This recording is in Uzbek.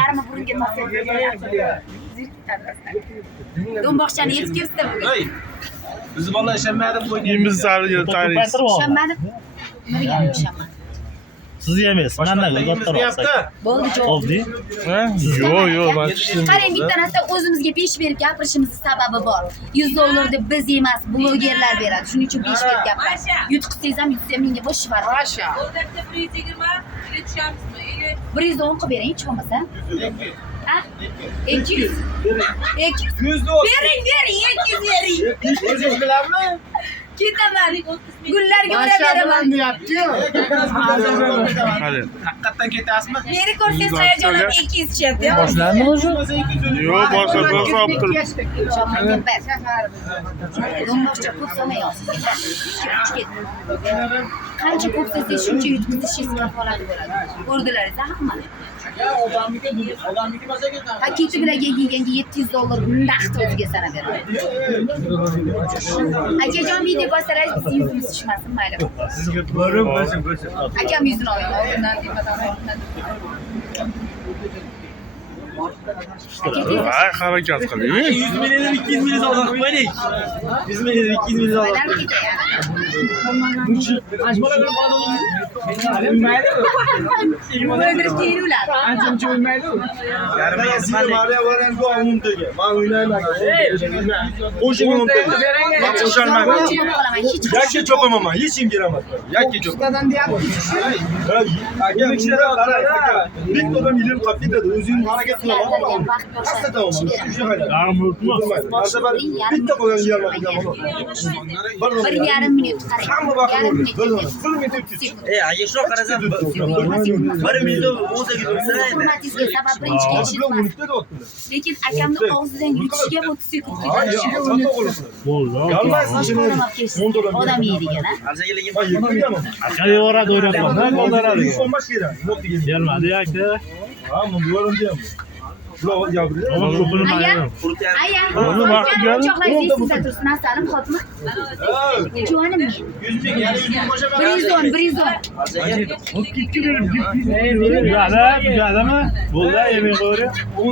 yarmi burunga masaj do'mboqchani yetib kelsa bugun. Biz bola ishlamaydi bu Biz zarur tarix. Ishonmadim. Nimaga ishonmadim? Siz yemaysiz. Mandaga kattaroq. Bo'ldi javob. Oldi. Yo'q, men tushundim. Qarang, bitta narsa o'zimizga besh berib gapirishimizning sababi bor. 100 dollar deb biz emas, blogerlar beradi. Shuning uchun besh berib gapiramiz. Yutqizsangiz ham yutsa menga bosh var. Masha. Odatda 120 ile tushamizmi? 110 qilib bering, hech bo'lmasa. Ha? 200. 200. Bering, 200 bering. O'zingiz bilanmi? Ketaman. Gullarga ura beraman. Hadi. Haqiqatdan ketasizmi? Meni ko'rsangiz hayajonim 200 tushyapti. Boshlandi o'zi. Yo'q, boshqa olib turib. Ishonmagan bas. Do'mboqcha ko'p so'mayapsiz. Qancha ko'p desangiz shuncha yutqizishingiz kafolati bo'ladi. Ko'rdilaringiz haqmi? Odamniki masaga Paketi bilan yeganga 700 dollar naqd o'ziga sanab beradi. Akajon video ko'rsatasiz, biz yuzimiz tushmasin, mayli. Sizga ko'rib, bo'lsin. Akam yuzini oladi, oldindan depadan. Ay, harakat qiling. 100 milyon 200 milyon dollar qo'yaylik. 100 milyon 200 milyon dollar. Qadar ketadi. O'ldirish qiyin Yakka chopaman, hech kim kiraman. Yakka chopaman. Bitta odam ilm qilib ketadi, o'zing harakat qilaman. Bitta qo'ygan yerlarga bir yarim minut qarang. hamma vaqt Yarim bo'ldi. minut. Bir minut o'tdi. Aka shu qarasam 1 minut 10 sekund bo'lsa edi. Hurmatingizga sabab birinchi kelishimiz. Lekin akamni og'zidan yutishiga 30 sekund ketadi. Odam yeydigan, ha? Aka yoradi o'ylabman. Qoldiradi. Kelmadi aka. Ha, bu yo'lim deyam. Bular gapirdi. Aya, Onu vaqti keldi. uchoqlaringiz esingizda tursin, asalim xotmi? Jonim. 110. Gada mı? Bo'ldi, yemeği qo'yib.